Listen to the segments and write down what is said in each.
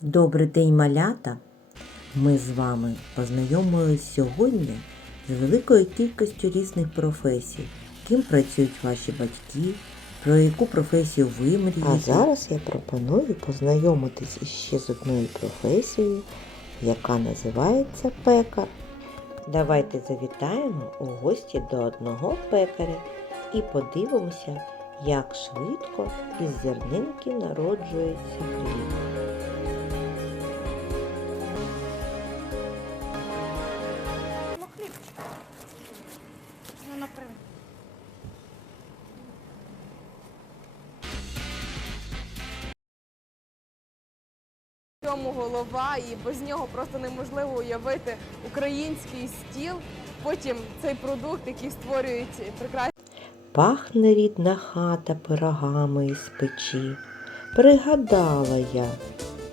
Добрий день, малята! Ми з вами познайомились сьогодні з великою кількістю різних професій, ким працюють ваші батьки, про яку професію ви мрієте. А зараз я пропоную познайомитись іще з одною професією, яка називається пекар. Давайте завітаємо у гості до одного пекаря і подивимося, як швидко із зернинки народжується хліб. Цьому голова, і без нього просто неможливо уявити український стіл. Потім цей продукт, який створюють прекрасні Пахне рідна хата пирогами із печі. Пригадала я,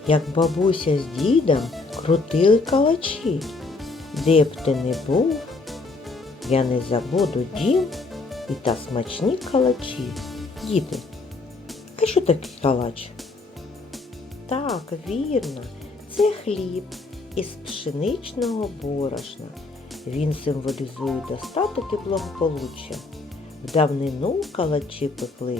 як бабуся з дідом крутили калачі. Де б ти не був, я не забуду дім і та смачні калачі. Діти, а що таке калач? Так, вірно, це хліб із пшеничного борошна. Він символізує достаток і благополуччя. В давнину калачі пекли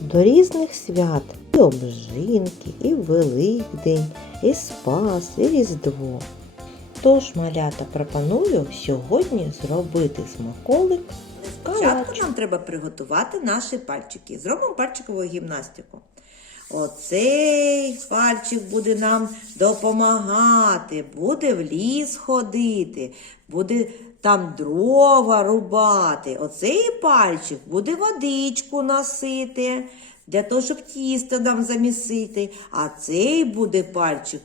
до різних свят і обжинки, і Великдень, і Спас, і Різдво. Тож, малята, пропоную сьогодні зробити смаколик Спочатку нам треба приготувати наші пальчики. Зробимо пальчикову гімнастику. Оцей пальчик буде нам допомагати, буде в ліс ходити, буде там дрова рубати. Оцей пальчик буде водичку носити, для того, щоб тісто нам замісити. А цей буде пальчик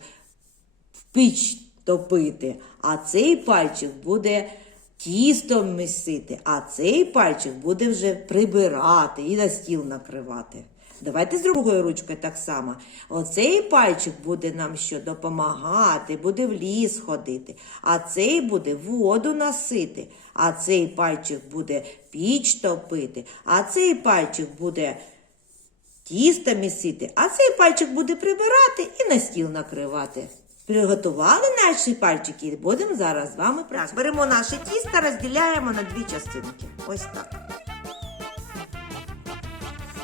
в піч топити, а цей пальчик буде тістом місити, а цей пальчик буде вже прибирати і на стіл накривати. Давайте з другою ручкою так само. Оцей пальчик буде нам що допомагати, буде в ліс ходити, а цей буде воду носити, а цей пальчик буде піч топити, а цей пальчик буде тісто місити, а цей пальчик буде прибирати і на стіл накривати. Приготували наші пальчики і будемо зараз з вами працювати. Беремо наше тісто, розділяємо на дві частинки. Ось так.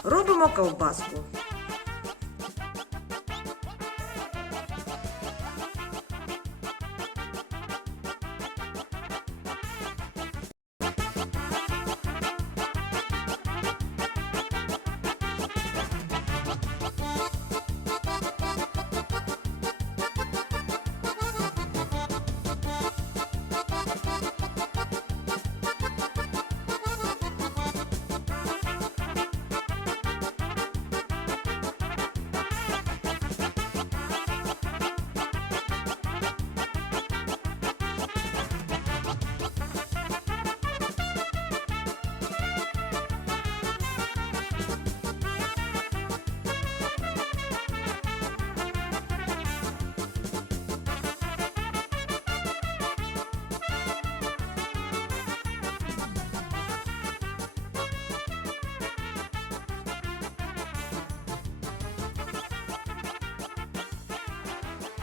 Робимо ковбаску.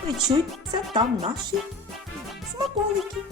Відчуться там наші смаколики.